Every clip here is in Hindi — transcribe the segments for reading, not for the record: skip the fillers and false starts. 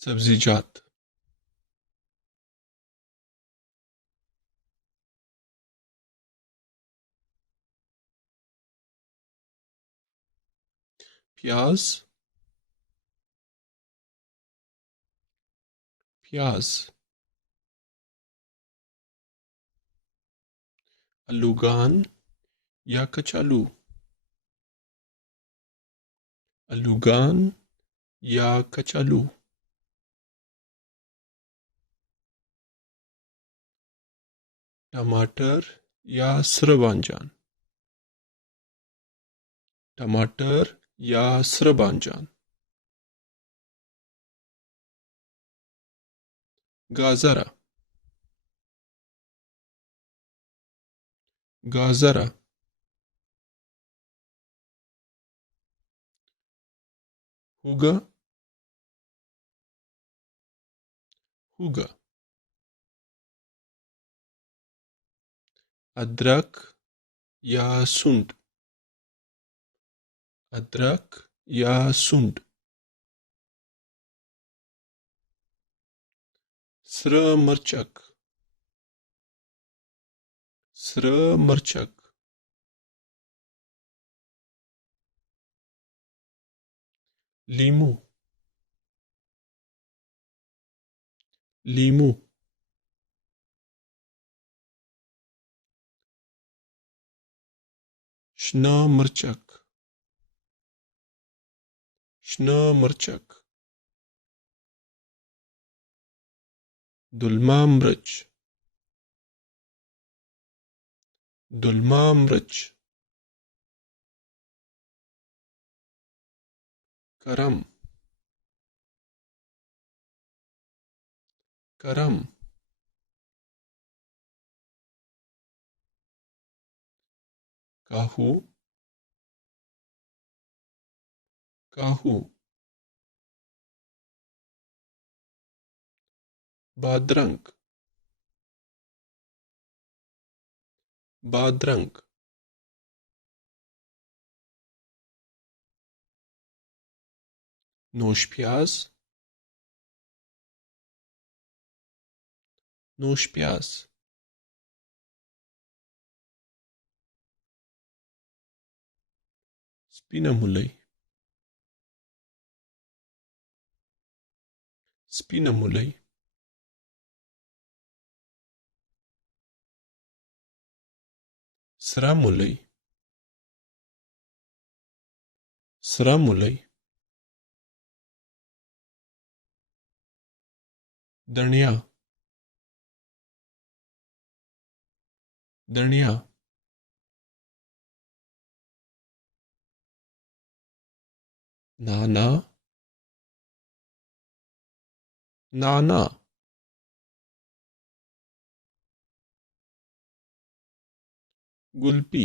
सब्ज़ीजात। प्याज, प्याज। आलूगान या कचालू, आलूगान या कचालू। टमाटर या सरबांजान, टमाटर या सरबांजान। गाजरा, गाजरा। हुगा, हुगा। अदरक या सुंड, अदरक या सुंड। स्रमरचक, स्रमरचक। लीमू, लीमू। श्नमरचक, श्नमरचक। दुल्मा मिर्च, दुल्मा मिर्च। करम, करम। काहू, काहू। बादरंग, बादरंग। नोश प्याज, नोश प्याज। स्पिनामुलई, स्पिनामुलई। सरामुलई, सरामुलई। धनिया, धनिया। नाना, नाना। गुलपी,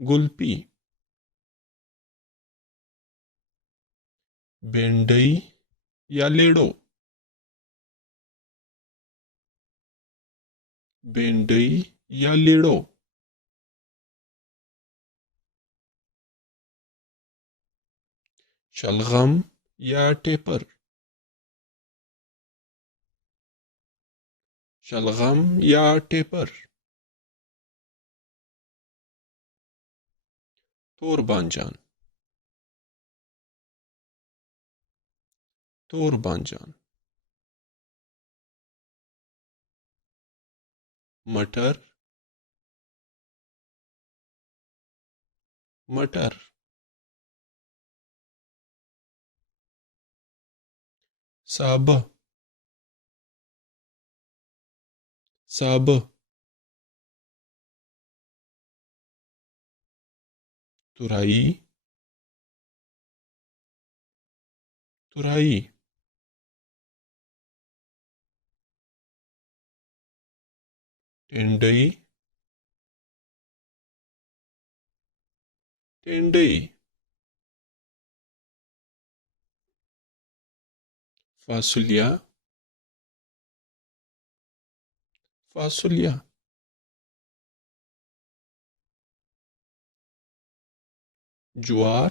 गुलपी। बेंडई या लेड़ो, बेंडई या लेड़ो। शलगम या टेपर, शलगम या टेपर। तोरबांजान, तोरबांजान। मटर, मटर। साब, साब। तुराई, तुराई। टेंडई, टेंडई। फासुलिया, फासुलिया। ज्वार,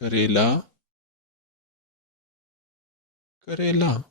करेला करेला